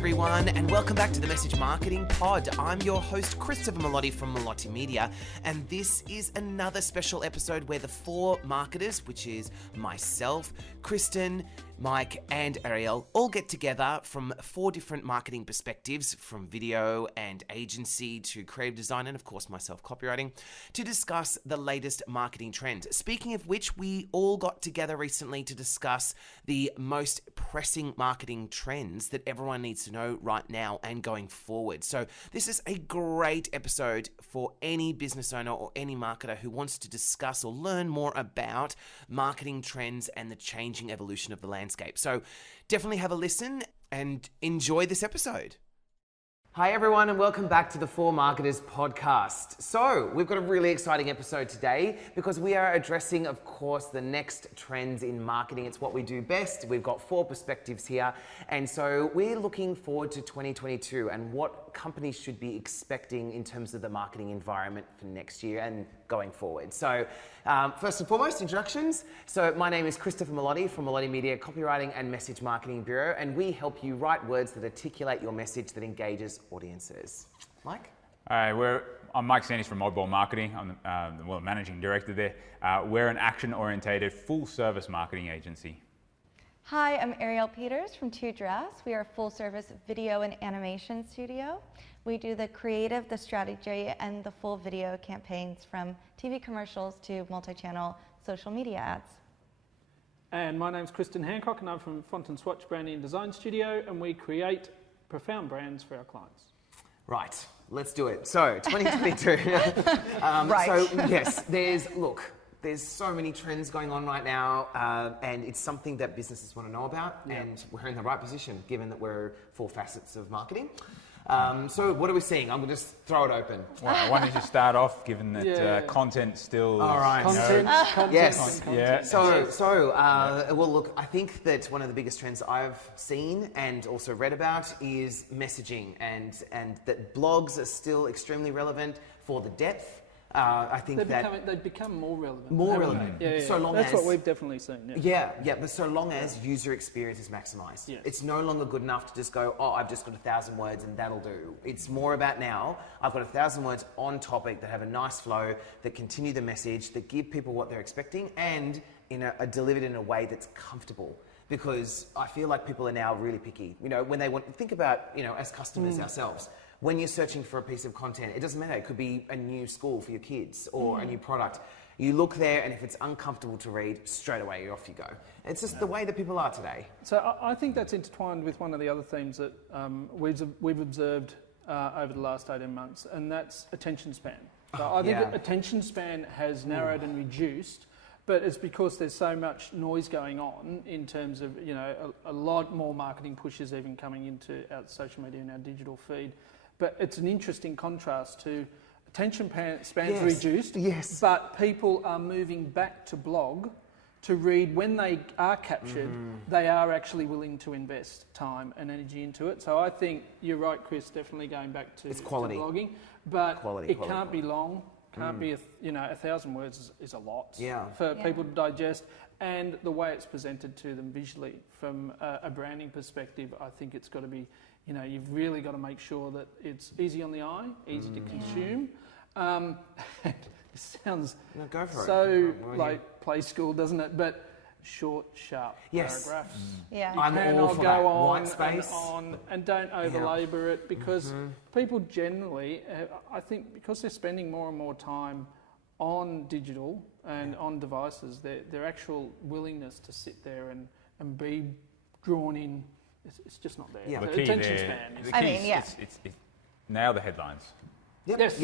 everyone, and welcome back to the Message Marketing Pod. I'm your host, Melotti from Melotti Media, and this is another special episode where the four marketers, which is myself, Kristin, Mike, and Arielle, all get together from four different marketing perspectives, from video and agency to creative design, and of course myself, copywriting, to discuss the latest marketing trends. Speaking of which, we all got together recently to discuss the most pressing marketing trends that everyone needs to know right now and going forward. So this is a great episode for any business owner or any marketer who wants to discuss or learn more about marketing trends and the changing evolution of the landscape. So definitely have a listen and enjoy this episode. Hi everyone, and welcome back to the Four Marketers podcast. So we've got a really exciting episode today because we are addressing, of course, the next trends in marketing. It's what we do best. We've got four perspectives here. And so we're looking forward to 2022 and what companies should be expecting in terms of the marketing environment for next year and going forward. So first and foremost, introductions. So my name is Kristin Melotti from Melotti Media, Copywriting and Message Marketing Bureau, and we help you write words that articulate your message that engages audiences. Mike? I'm Mike Sandys from Oddball Marketing. I'm the managing director there. We're an action-orientated, full-service marketing agency. Hi, I'm Arielle Peters from Two Drafts. We are a full-service video and animation studio. We do the creative, the strategy, and the full video campaigns from TV commercials to multi-channel social media ads. And my name's Kristin Hancock, and I'm from Font & Swatch Branding and Design Studio, and we create profound brands for our clients. Right, let's do it. So 2022. Right. So yes, there's so many trends going on right now, and it's something that businesses want to know about, and we're in the right position given that we're four facets of marketing. So what are we seeing? I'm going to just throw it open. Well, why don't you start off, given that content still... All right. Content. Yes. Content. Well, look, I think that one of the biggest trends I've seen and also read about is messaging, and that blogs are still extremely relevant for the depth. I think they've become more relevant. More relevant. Yeah. So long That's as, what we've definitely seen. but so long as user experience is maximized. Yes. It's no longer good enough to just go, I've just got 1,000 words and that'll do. It's more about now, I've got 1,000 words on topic that have a nice flow, that continue the message, that give people what they're expecting, and are delivered in a way that's comfortable. Because I feel like people are now really picky. When they think about, as customers ourselves, when you're searching for a piece of content, it doesn't matter. It could be a new school for your kids or a new product. You look there, and if it's uncomfortable to read, straight away, off you go. It's just the way that people are today. So I think that's intertwined with one of the other themes that we've observed over the last 18 months, and that's attention span. So I think attention span has narrowed and reduced, but it's because there's so much noise going on in terms of, a lot more marketing pushes even coming into our social media and our digital feed. But it's an interesting contrast to attention spans reduced, but people are moving back to blog to read. When they are captured, they are actually willing to invest time and energy into it. So I think you're right, Chris, definitely going back to, it's quality. to blogging, but it can't be long. Can't be, 1,000 words is a lot for people to digest. And the way it's presented to them visually from a branding perspective, I think it's got to be, you've really got to make sure that it's easy on the eye, easy to consume. It sounds like play school, doesn't it? But short, sharp paragraphs. I'm all for that. White space. And don't over-labour it, because people generally, I think, because they're spending more and more time on digital and on devices, their actual willingness to sit there and be drawn in, it's just not there. The The key attention there, span it's nail the headlines. Yes,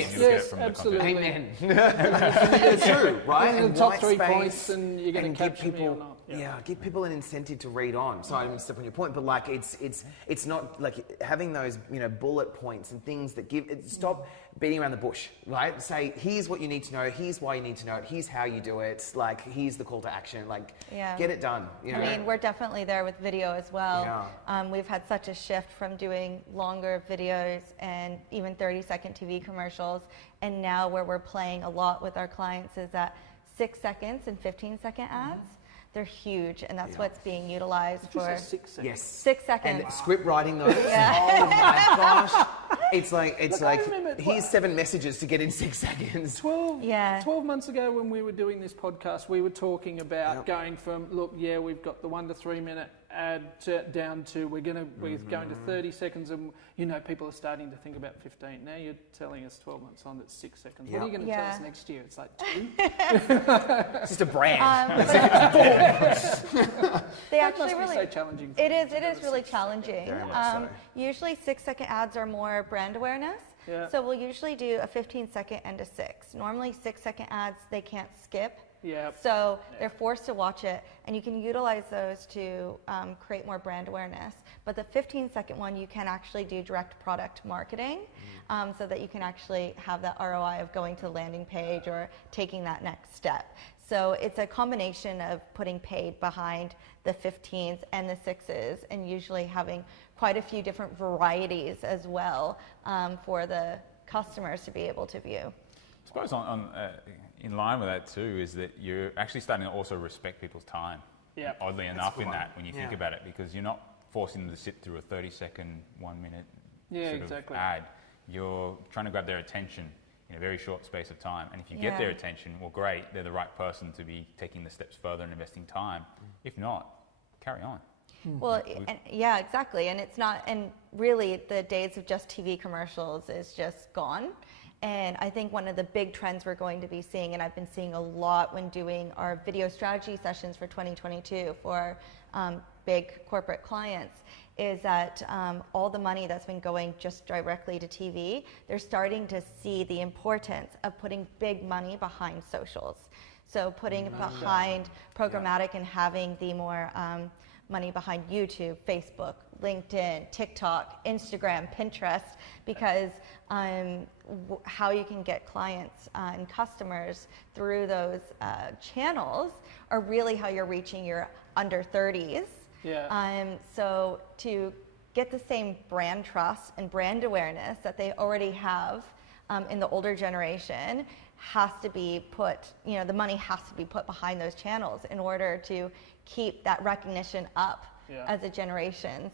absolutely. Amen. It's true, right? And the top 3 points, and you're going to capture me or not. Give people an incentive to read on. Sorry, I didn't step on your point, but it's not like having those bullet points and things that stop beating around the bush, right? Say, here's what you need to know, here's why you need to know it, here's how you do it, here's the call to action, get it done. I mean, we're definitely there with video as well. We've had such a shift from doing longer videos and even 30-second TV commercials, and now where we're playing a lot with our clients is at 6 seconds and 15-second ads. they're huge, and that's what's being utilized Just for a 6 seconds. Yes. 6 seconds. And script writing those. Oh my gosh. It's like remember here's 7 messages to get in 6 seconds. 12 months ago when we were doing this podcast, we were talking about going from, look, we've got the 1 to 3 minute ad down to we're going to 30 seconds, and people are starting to think about 15. Now you're telling us 12 months on it's 6 seconds. What are you going to tell us next year? It's like 2. It's just a brand. They That actually must be so challenging. It is really challenging. Very much so. Usually 6 second ads are more brand awareness. Yeah. So we'll usually do a 15 second and a 6. Normally 6 second ads they can't skip. Yeah. So they're forced to watch it, and you can utilize those to create more brand awareness. But the 15-second one, you can actually do direct product marketing, so that you can actually have that ROI of going to the landing page or taking that next step. So it's a combination of putting paid behind the 15s and the 6s, and usually having quite a few different varieties as well for the customers to be able to view. I suppose in line with that too is that you're actually starting to also respect people's time. Yeah. Oddly enough, in that when you think about it, because you're not forcing them to sit through a 30-second, 1 minute of ad. You're trying to grab their attention in a very short space of time. And if you get their attention, well, great, they're the right person to be taking the steps further and investing time. If not, carry on. Well, exactly. And it's not, and really the days of just TV commercials is just gone. And I think one of the big trends we're going to be seeing, and I've been seeing a lot when doing our video strategy sessions for 2022 for big corporate clients, is that all the money that's been going just directly to TV, they're starting to see the importance of putting big money behind socials. So putting behind programmatic and having the more money behind YouTube, Facebook, LinkedIn, TikTok, Instagram, Pinterest, because how you can get clients and customers through those channels are really how you're reaching your under 30s. Yeah. So to get the same brand trust and brand awareness that they already have in the older generation has to be put, the money has to be put behind those channels in order to keep that recognition up as the generations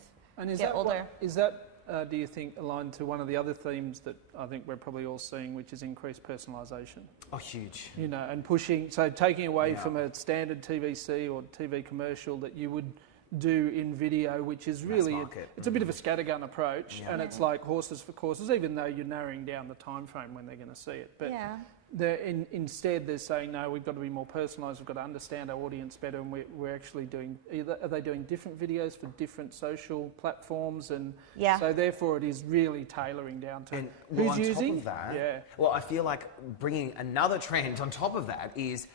get older. Is that, do you think, aligned to one of the other themes that I think we're probably all seeing, which is increased personalisation? Oh, huge. And pushing, so taking away from a standard TVC or TV commercial that you would do in video, which is really, it's a bit of a scattergun approach, and it's like horses for courses, even though you're narrowing down the time frame when they're going to see it. But instead they're saying, no, we've got to be more personalised, we've got to understand our audience better, and we're actually doing, are they doing different videos for different social platforms? And so therefore it is really tailoring down to who's using. Top of that, well, I feel like bringing another trend on top of that is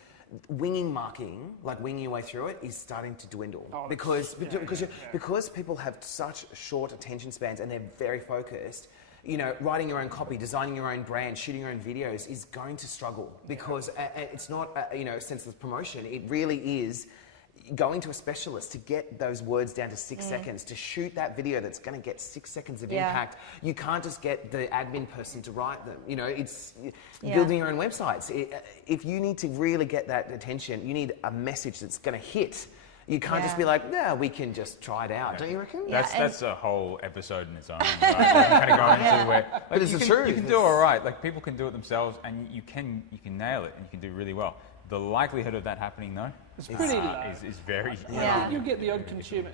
winging marketing, like winging your way through it, is starting to dwindle because people have such short attention spans and they're very focused. Writing your own copy, designing your own brand, shooting your own videos is going to struggle because it's not a senseless promotion. It really is going to a specialist to get those words down to 6 seconds, to shoot that video that's going to get 6 seconds of impact. You can't just get the admin person to write them. It's building your own websites. If you need to really get that attention, you need a message that's going to hit. You can't just be like, we can just try it out. Don't you reckon? That's a whole episode in its own. Right? Kind of go into where, but it's the truth. You can do all right. Like people can do it themselves, and you can nail it, and you can do really well. The likelihood of that happening, though, it's pretty low. Is very low. You get the odd consumer.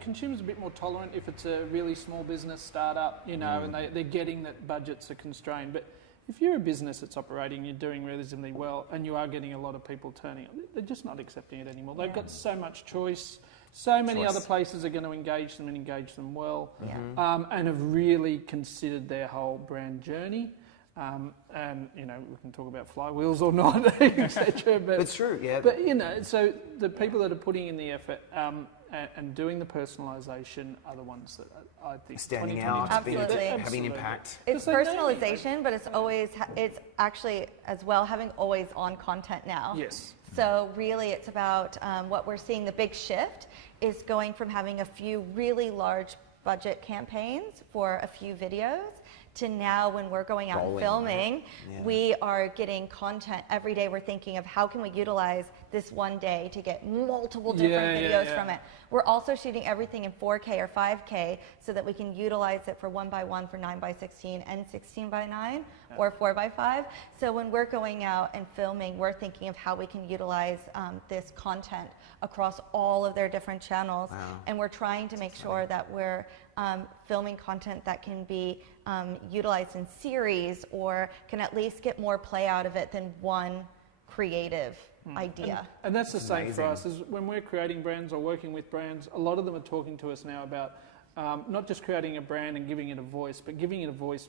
Consumers are a bit more tolerant if it's a really small business startup, and they're getting that budgets are constrained. But if you're a business that's operating, you're doing reasonably well, and you are getting a lot of people turning up, they're just not accepting it anymore. They've got so much choice. So many other places are going to engage them and engage them well, and have really considered their whole brand journey. And we can talk about flywheels or not, etc. But it's true, But so the people that are putting in the effort and doing the personalisation are the ones that I think standing out, having an impact. It's personalisation, but it's actually as well having always on content now. Yes. So really, it's about what we're seeing. The big shift is going from having a few really large budget campaigns for a few videos to now when we're going out and filming, we are getting content every day. We're thinking of how can we utilize this one day to get multiple different videos from it. We're also shooting everything in 4K or 5K so that we can utilize it for 1x1 for 9x16 and 16x9 or 4x5. So when we're going out and filming, we're thinking of how we can utilize this content across all of their different channels. And we're trying to make sure that we're filming content that can be utilized in series or can at least get more play out of it than one creative idea. And that's the same for us, is when we're creating brands or working with brands, a lot of them are talking to us now about not just creating a brand and giving it a voice, but giving it a voice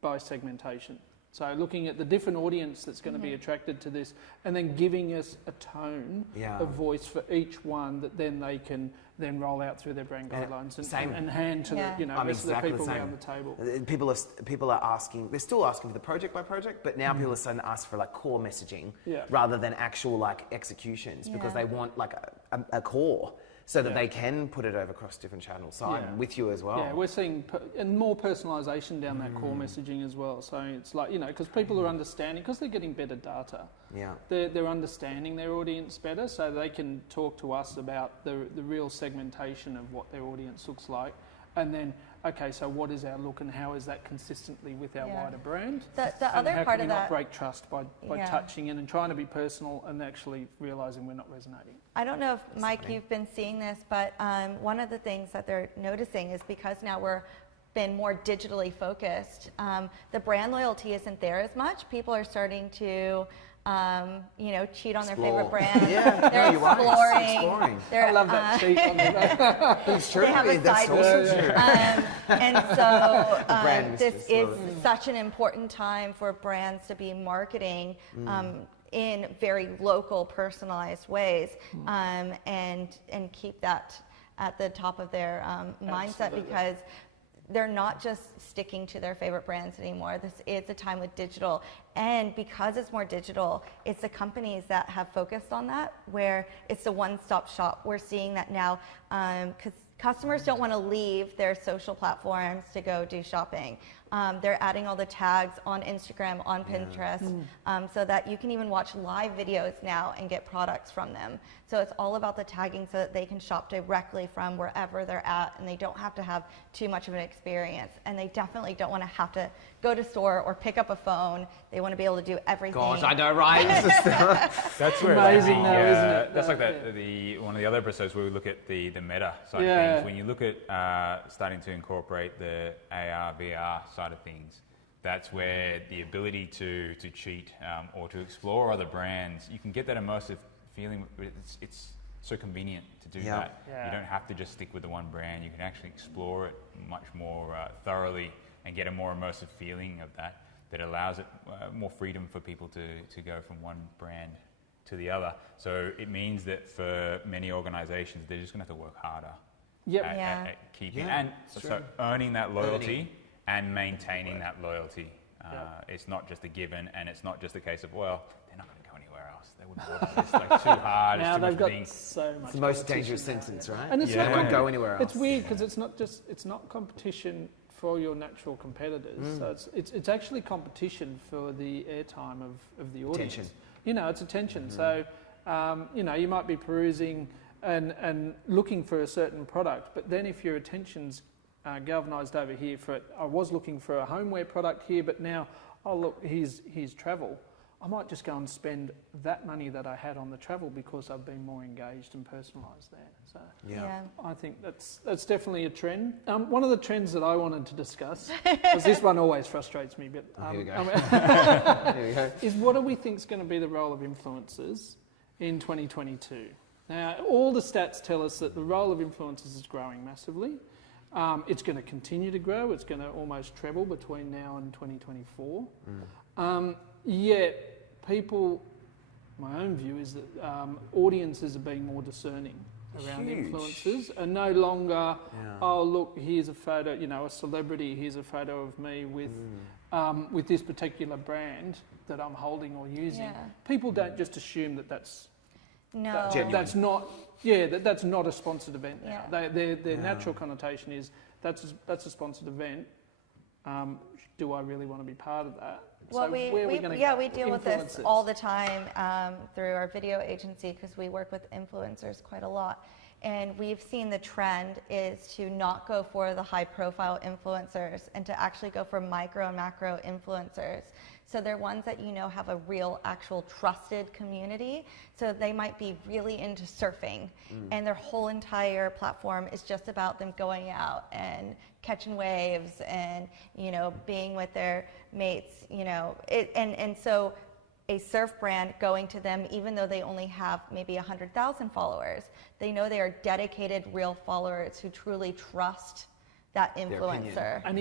by segmentation. So looking at the different audience that's going to be attracted to this, and then giving us a tone, a voice for each one that then they can then roll out through their brand guidelines and hand to the rest of the people around the table. People are asking, they're still asking for the project by project, but now people are starting to ask for like core messaging rather than actual like executions because they want like a core. So that they can put it over across different channels. So I'm with you as well. Yeah, we're seeing and more personalisation down that core messaging as well. So it's like, because people are understanding, because they're getting better data. Yeah. They're understanding their audience better, so they can talk to us about the real segmentation of what their audience looks like. And then, okay, so what is our look and how is that consistently with our wider brand? The other part of that... not break trust by touching in and trying to be personal and actually realising we're not resonating? I don't know if, Mike, you've been seeing this, but one of the things that they're noticing is because now we're been more digitally focused, the brand loyalty isn't there as much. People are starting to... cheat on their favorite brand. They're exploring. I love that cheat on the It's true. They have a That's side also true. And so this is love it. such an important time for brands to be marketing in very local, personalized ways, and keep that at the top of their mindset because they're not just sticking to their favorite brands anymore. This is a time with digital. And because it's more digital, it's the companies that have focused on that, where it's a one-stop shop. We're seeing that now because customers don't want to leave their social platforms to go do shopping. They're adding all the tags on Instagram, on Pinterest, so that you can even watch live videos now and get products from them. So it's all about the tagging so that they can shop directly from wherever they're at and they don't have to have too much of an experience. And they definitely don't want to have to go to store or pick up a phone. They want to be able to do everything. Gosh, I know, right? That's where amazing though, isn't it? That's like one of the other episodes where we look at the meta side of things. When you look at starting to incorporate the AR, VR side of things, that's where the ability to cheat or to explore other brands, you can get that immersive feeling. It's so convenient to do that. You don't have to just stick with the one brand. You can actually explore it much more thoroughly and get a more immersive feeling of that allows it more freedom for people to go from one brand to the other. So it means that for many organizations, they're just going to have to work harder at keeping and so earning that loyalty and maintaining that loyalty. It's not just a given, and it's not just a case of, well, they're not going to go anywhere else. They wouldn't work this like too hard. Now it's too they've got things. so much. It's the most dangerous sentence, right? And it's they won't go anywhere else. It's weird because it's not competition for your natural competitors. So it's actually competition for the airtime of the audience. Attention. It's attention. So you might be perusing and looking for a certain product, but then if your attention's galvanised over here for it, I was looking for a homeware product here, but now, oh look, here's travel. I might just go and spend that money that I had on the travel because I've been more engaged and personalised there. So I think that's definitely a trend. One of the trends that I wanted to discuss, because this one always frustrates me, but here we go. Here we go. Is what do we think is going to be the role of influencers in 2022? Now, all the stats tell us that the role of influencers is growing massively. It's going to continue to grow. It's going to almost treble between now and 2024. Yet people, my own view is that audiences are being more discerning around influencers and no longer, oh look, here's a photo, a celebrity, here's a photo of me with this particular brand that I'm holding or using. People don't just assume that's that's not a sponsored event now. Their natural connotation is that's a sponsored event. do I really want to be part of that? Well, So we deal with this all the time through our video agency, because we work with influencers quite a lot. And we've seen the trend is to not go for the high profile influencers and to actually go for micro and macro influencers. So they're ones that have a real, actual trusted community. So they might be really into surfing and their whole entire platform is just about them going out and catching waves and, being with their mates, and so a surf brand going to them, even though they only have maybe 100,000 followers, they know they are dedicated, real followers who truly trust that influencer. And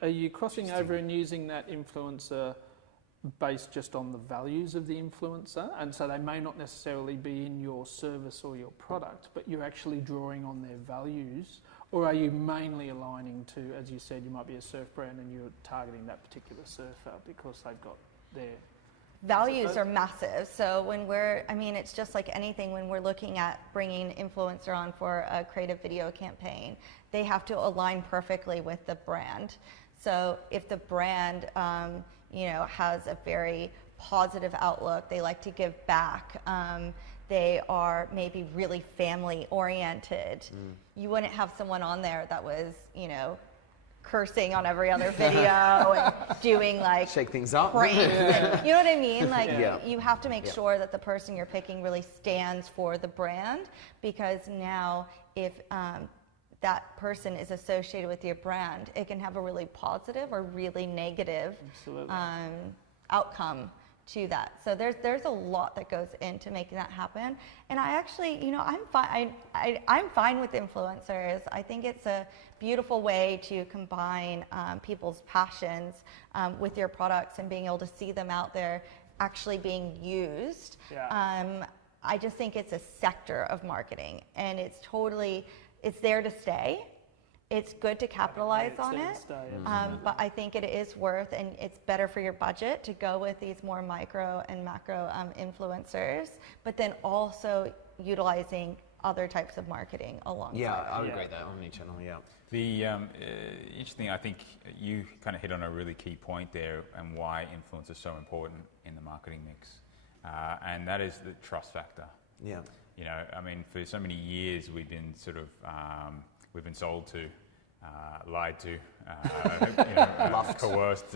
are you crossing over and using that influencer based just on the values of the influencer? And so they may not necessarily be in your service or your product, but you're actually drawing on their values? Or are you mainly aligning to, as you said, you might be a surf brand and you're targeting that particular surfer because they've got their... Values are massive. So it's just like anything when we're looking at bringing an influencer on for a creative video campaign, they have to align perfectly with the brand. So if the brand, has a very positive outlook, they like to give back, they are maybe really family oriented, you wouldn't have someone on there that was, cursing on every other video and doing shake things up. Pranks. And, you know what I mean? You have to make sure that the person you're picking really stands for the brand, because now if that person is associated with your brand, it can have a really positive or really negative outcome to that. So there's a lot that goes into making that happen. And I actually, I'm fine with influencers. I think it's a beautiful way to combine people's passions with your products and being able to see them out there actually being used. I just think it's a sector of marketing, and it's there to stay. It's good to capitalize on it, but I think it is worth, and it's better for your budget to go with these more micro and macro influencers, but then also utilizing other types of marketing alongside. Yeah, I would agree with that, omni-channel, yeah. The interesting, I think you kind of hit on a really key point there, and why influence is so important in the marketing mix, and that is the trust factor. Yeah. For so many years we've been sort of we've been sold to, lied to, coerced.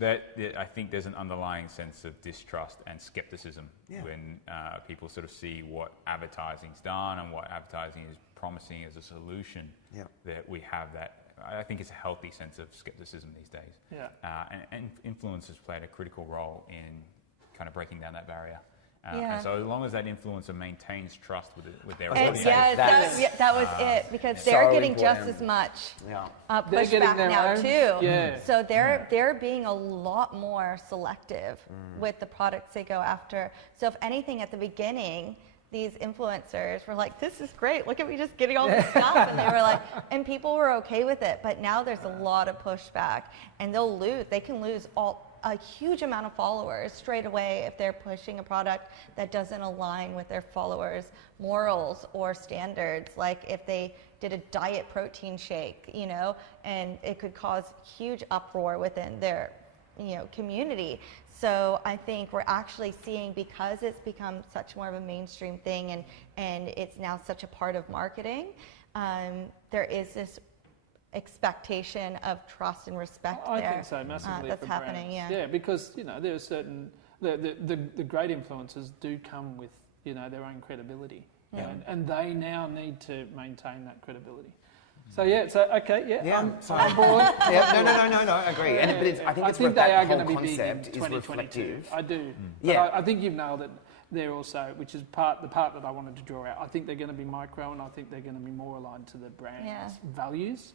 That I think there's an underlying sense of distrust and skepticism when people sort of see what advertising's done and what advertising is promising as a solution. That we have that. I think it's a healthy sense of skepticism these days. And influencers played a critical role in kind of breaking down that barrier. And so as long as that influencer maintains trust with their audience. That was it, because they're getting just as much pushback now too. So they're being a lot more selective with the products they go after. So if anything, at the beginning, these influencers were like, this is great, look at me just getting all this stuff. And they were like, and people were okay with it. But now there's a lot of pushback, and they can lose a huge amount of followers straight away if they're pushing a product that doesn't align with their followers' morals or standards. Like if they did a diet protein shake, and it could cause huge uproar within their, community. So I think we're actually seeing, because it's become such more of a mainstream thing and it's now such a part of marketing, there is this expectation of trust and respect I think so, massively. That's happening, Yeah, because there are certain the great influencers do come with their own credibility, and they now need to maintain that credibility. So I'm board. No, I agree. I think they are going to whole be big in concept is 2022. reflective. I do. But I think you've nailed it there also, which is the part that I wanted to draw out. I think they're going to be micro, and I think they're going to be more aligned to the brand's values.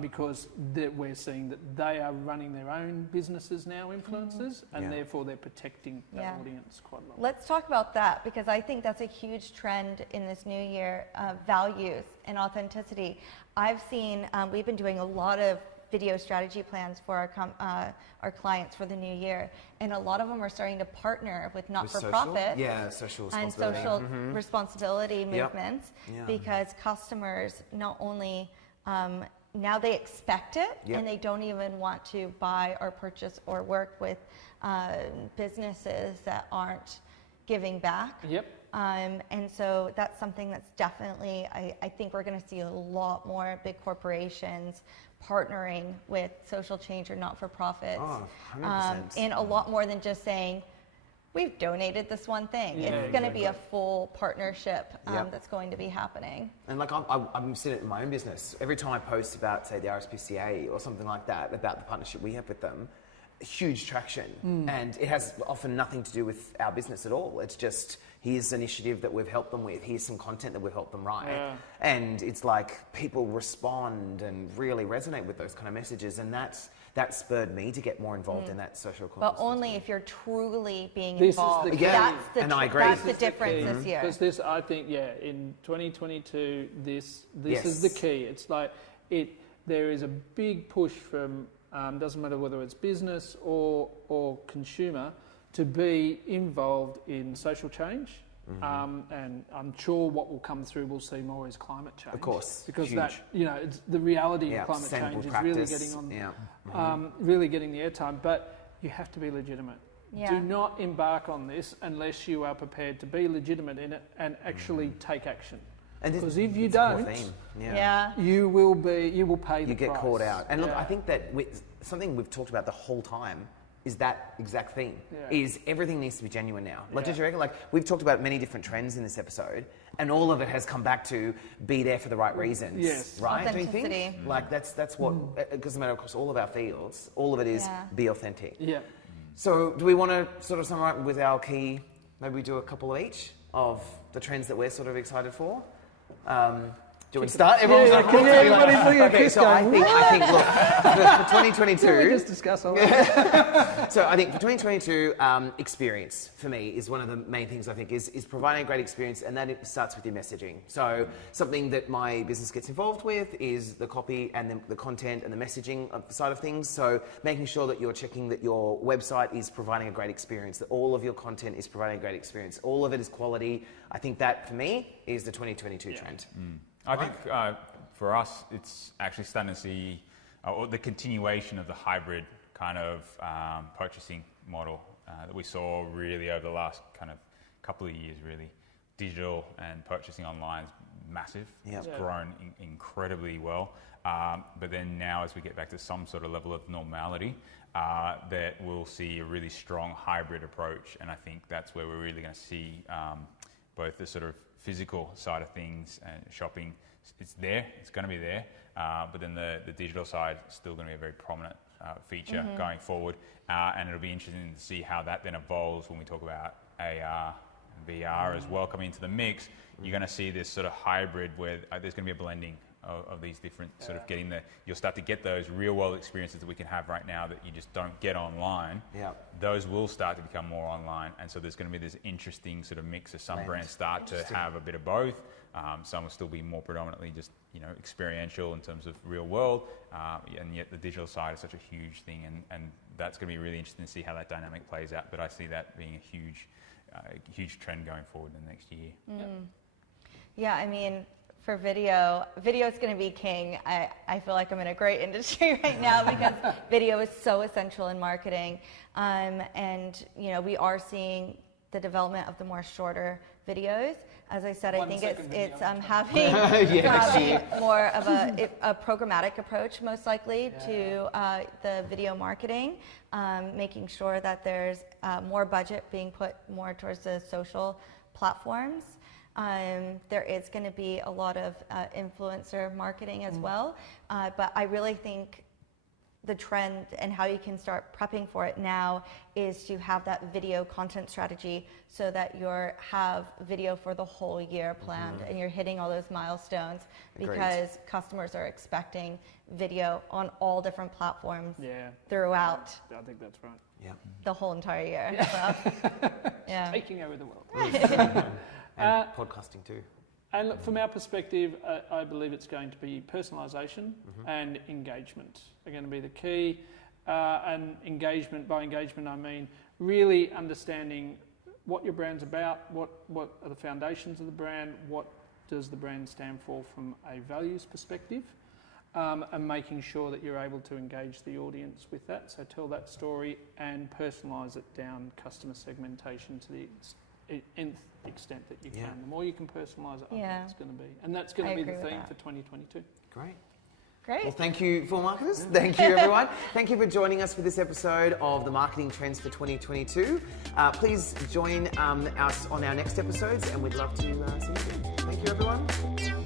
Because we're seeing that they are running their own businesses now, influencers, and therefore they're protecting that audience quite a lot. Let's talk about that, because I think that's a huge trend in this new year, values and authenticity. I've seen, we've been doing a lot of video strategy plans for our clients for the new year, and a lot of them are starting to partner with not-for-profit social and social responsibility movements, because customers not only now they expect it, and they don't even want to buy or purchase or work with businesses that aren't giving back. Yep. And so that's something that's definitely, I think we're going to see a lot more big corporations partnering with social change or not-for-profits. Oh, 100%. And a lot more than just saying, we've donated this one thing. Yeah, it's going to be a full partnership that's going to be happening. And like I'm seeing it in my own business. Every time I post about, say, the RSPCA or something like that, about the partnership we have with them, huge traction. And it has often nothing to do with our business at all. It's just, here's an initiative that we've helped them with, here's some content that we've helped them write. Yeah. And it's like people respond and really resonate with those kind of messages, and that spurred me to get more involved in that social cause. But only if you're truly being This involved. is the key. And I agree. That's the difference this year. Because this, I think, in 2022, this is the key. It's like there is a big push from, doesn't matter whether it's business or consumer, to be involved in social change. And I'm sure what will come through, we'll see more, is climate change. Of course, because huge. that, it's the reality of climate change is really getting on, really getting the airtime. But you have to be legitimate. Yeah. Do not embark on this unless you are prepared to be legitimate in it and actually take action. Because if you don't, you will pay the price. You get caught out. And look, I think that something we've talked about the whole time is that exact theme, is everything needs to be genuine now. Like, did you reckon? Like, we've talked about many different trends in this episode, and all of it has come back to be there for the right reasons. Yes. Right? Do you think? Like, that's what, it doesn't matter across all of our fields, all of it is be authentic. Yeah. So do we want to sort of summarize with our key, maybe we do a couple of each, of the trends that we're sort of excited for? Do you want to start? Everyone's like, okay, so I think, look, for 2022... Can we just discuss all that? So I think for 2022, experience, for me, is one of the main things I think is providing a great experience, and that it starts with your messaging. So something that my business gets involved with is the copy and the content and the messaging side of things. So making sure that you're checking that your website is providing a great experience, that all of your content is providing a great experience. All of it is quality. I think that, for me, is the 2022 trend. I think for us, it's actually starting to see the continuation of the hybrid kind of purchasing model that we saw really over the last kind of couple of years, really. Digital and purchasing online is massive. It's grown incredibly well. But then now, as we get back to some sort of level of normality, that we'll see a really strong hybrid approach. And I think that's where we're really going to see both the sort of physical side of things and shopping, it's going to be there, but then the digital side is still going to be a very prominent feature going forward, and it'll be interesting to see how that then evolves when we talk about AR and VR as well coming into the mix. You're going to see this sort of hybrid where there's going to be a blending of these different sort of you'll start to get those real world experiences that we can have right now that you just don't get online. Those will start to become more online, and so there's going to be this interesting sort of mix of some brands start to have a bit of both. Some will still be more predominantly just experiential in terms of real world, and yet the digital side is such a huge thing, and that's going to be really interesting to see how that dynamic plays out. But I see that being a huge trend going forward in the next year. Yeah, I mean, for video is going to be king. I feel like I'm in a great industry right now because video is so essential in marketing. And, we are seing the development of the more shorter videos. As I said, I think it's having more of a programmatic approach, most likely, to the video marketing, making sure that there's more budget being put more towards the social platforms. There is going to be a lot of influencer marketing as well, but I really think the trend and how you can start prepping for it now is to have that video content strategy so that you have video for the whole year planned and you're hitting all those milestones because customers are expecting video on all different platforms throughout. I think that's right. The whole entire year. So, taking over the world. And podcasting too. And look, from our perspective, I believe it's going to be personalisation and engagement are going to be the key. And engagement, by engagement I mean really understanding what your brand's about, what are the foundations of the brand, what does the brand stand for from a values perspective, and making sure that you're able to engage the audience with that. So tell that story and personalise it down, customer segmentation to the nth extent that you can. The more you can personalise it, I think it's going to be. And that's going to be the theme for 2022. Great. Great. Well, thank you, Full Marketers. Thank you, everyone. Thank you for joining us for this episode of the Marketing Trends for 2022. Please join us on our next episodes, and we'd love to see you soon. Thank you, everyone.